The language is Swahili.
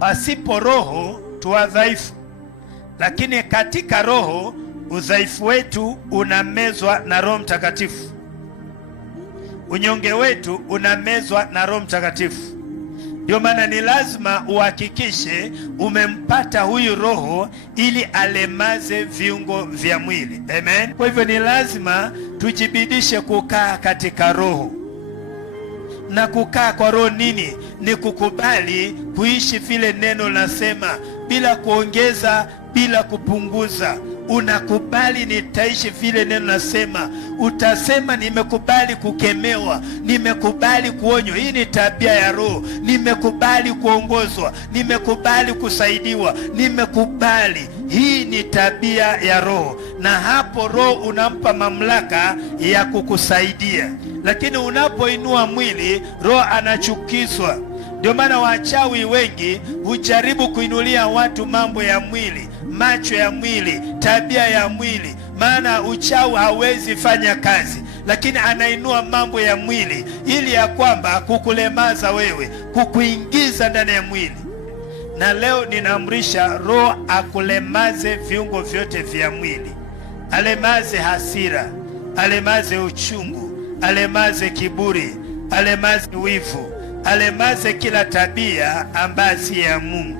Pasipo Roho tu wadhaifu, lakini katika Roho udhaifu wetu unamezwa na Roho Mtakatifu. Unyonge wetu unamezwa na Roho Mtakatifu. Ndio maana ni lazima uhakikishe umempata huyu Roho ili alemaze viungo vya mwili. Amen. Kwa hivyo ni lazima tujibidishe kukaa katika Roho. Na kukaa kwa Roho nini? Ni kukubali kuishi vile neno nasema, bila kuongeza, bila kupunguza. Unakubali nitaishi vile neno nasema. Utasema nimekubali kukemewa, nimekubali kuonywa. Hii ni tabia ya Roho. Nimekubali kuongozwa, nimekubali kusaidiwa, nimekubali. Hii ni tabia ya Roho, na hapo Roho unampa mamlaka ya kukusaidia. Lakini unapoinua mwili, Roho anachukizwa. Ndio maana wachawi wengi hujaribu kuinulia watu mambo ya mwili, macho ya mwili, tabia ya mwili. Maana uchawi hawezi fanya kazi, lakini anainua mambo ya mwili ili ya kwamba kukulemaza wewe, kukuingiza ndani ya mwili. Na leo ninaamrisha Roho akulemaze viungo vyote vya mwili. Alemaze hasira, alemaze uchungu, alemaze kiburi, alemaze wivu, alemaze kila tabia ambayo si ya Mungu.